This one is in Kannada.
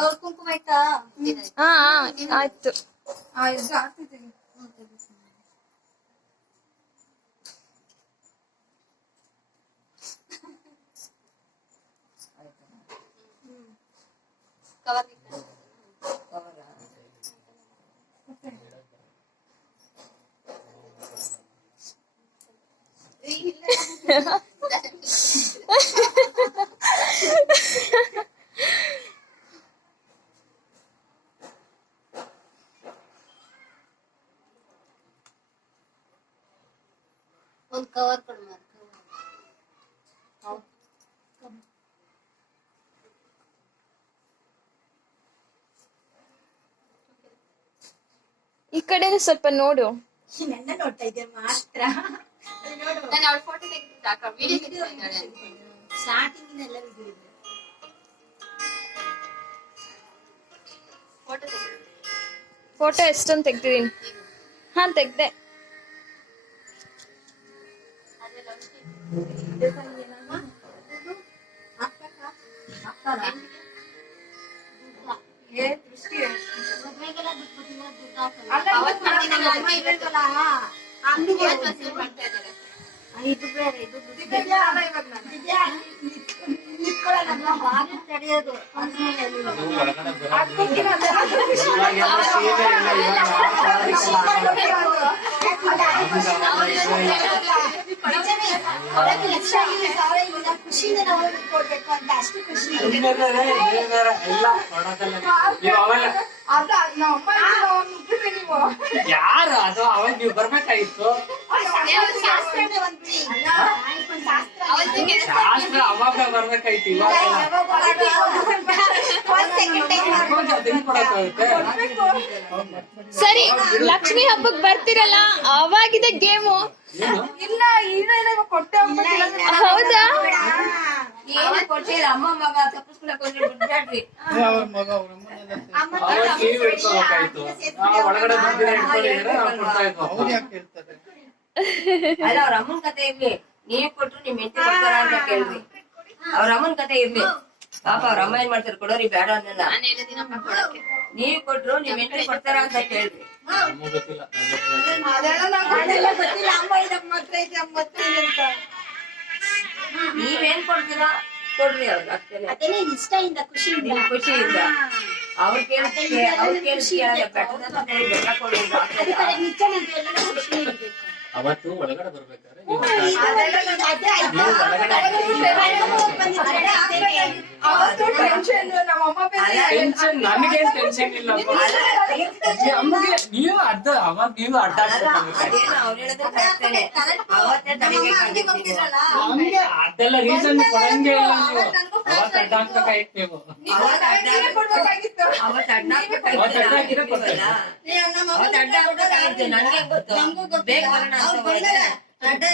ಅವ್ರ ಕುಂಕುಮ ಆಯ್ತಾ? ಹಾ ಆಯ್ತು. ಒಂದ್ ಕವರ್ ಕೊಡು. ಈ ಕಡೆ ಸ್ವಲ್ಪ ನೋಡು. ನನ್ನ ನೋಡ್ತಾ ಇದ್ದೆ ಮಾತ್ರ. ನಾನು ಅವಳ ಫೋಟೋ ತೆಗೆದು ವಿಡಿಯೋ ತೆಗೆದಿದ್ದಾಳೆ. ಸ್ಟಾರ್ಟಿಂಗ್ ಎಲ್ಲ ವಿಡಿಯೋ ಇದೆ. ಫೋಟೋ ಎಷ್ಟೊಂದು ತೆಗ್ದಿದೀನಿ. ಹಾ ತೆಗ್ದೆ. ಇದು ಬೇರೆ ಇದು ತಡೆಯೋದು. ಖುಷಿಯಿಂದ ನಾವು ಕೊಡ್ಬೇಕು ಅಂತ ಅಷ್ಟು ಖುಷಿ. ಯಾರು ಅದು? ಅವಾಗ ನೀವು ಬರ್ಬೇಕಾಗಿತ್ತು. ಶಾಸ್ತ್ರ ಅವಾಗ ಬರ್ಬೇಕಾಯ್ತು. ಇವಾಗ ಸರಿ, ಲಕ್ಷ್ಮಿ ಹಬ್ಬಕ್ ಬರ್ತಿರಲ್ಲ, ಅವಾಗಿದೆ ಗೇಮು. ಇಲ್ಲ ಕೊಟ್ಟೆ ಹೌದಾ? ಏನು ಕೊಟ್ಟಿಲ್ಲ. ಅಮ್ಮ ಮಗ ತಪ್ಪಿಸ್ಕೊಳಕ್ ಹೋದ್ರೆ ಬಿಡ್ಬೇಡ್ರಿ. ಅವಾಗ ನೀವು ಇಟ್ಕೋಬೇಕಾಯ್ತು. ಒಳಗಡೆ ಬಂದಿರ ಇಟ್ಕೊಂಡಿದ್ರೆ ನಾವು ಕೊಡ್ತಾ ಇದ್ವು. ಅಲ್ಲ, ಅವ್ರ ಅಮ್ಮನ್ ಕತೆ ಇರ್ಲಿ. ನೀವ್ ಕೊಟ್ರು ನಿಮ್ ಹೆಂಡತಿ ಕೊಡ್ತಾರ ಅಂತ ಕೇಳ್ರಿ. ಅವ್ರ ಅಮ್ಮನ್ ಕತೆ ಇರ್ಲಿ. ಪಾಪ ಅವ್ರ ಅಮ್ಮ ಏನ್ ಮಾಡ್ತಾರೆ? ಕೊಡೋರಿ ಬೇಡ ಅನ್ನಲ್ಲ. ನೀವ್ ಕೊಟ್ರು ನಿಮ್ ಹೆಂಡತಿ ಕೊಡ್ತಾರ ಅಂತ ಕೇಳ್ರಿ. ನಮಗ್ ಗೊತ್ತಿಲ್ಲ. ನೀವೇನ್ ಕೊಡ್ತೀರಾ ಕೊಡ್ರಿ ಅವ್ರಿಗೆ. ಅಷ್ಟೇ ಇಷ್ಟದಿಂದ ಖುಷಿಯಿಂದ ಖುಷಿಯಿಂದ. ಅವ್ರ ಕೇಳಿ ಬೆಟ್ಟ ಕೊಡ್ರಿ. ಅವತ್ತು ಒಳಗಡೆ ಬರ್ಬೇಕಾದ್ರೆ ನಮಗೇನ್ ಟೆನ್ಷನ್ ಇಲ್ಲ. ನೀವು ಅಡ್ಡ ಅವಾಗ ನೀವು ಅಡ್ಡ ಅದೆಲ್ಲ ರೀಸನ್ ಕೊಡಂಗೆ ಇಲ್ಲ. ನೀವು ಅವತ್ತು ಅಡ್ಡ ಹಾಕ್ಬೇಕಾಗಿತ್ತು. ನೀವು ಅವತ್ತು ಅಡ್ಡ ಹಾಕಿದ್ರೆ ಕೊಡ್ತೇನೆ. ಅವತ್ತು ಅಡ್ಡ ಹಾಕ್ಬೇಕಾಗಿತ್ತು. ನನ್ಗೆ ಗೊತ್ತು ಬೇಗ ಬರೋಣ ಅಂತ ಹೋದ್ರೆ ಅಡ್ಡ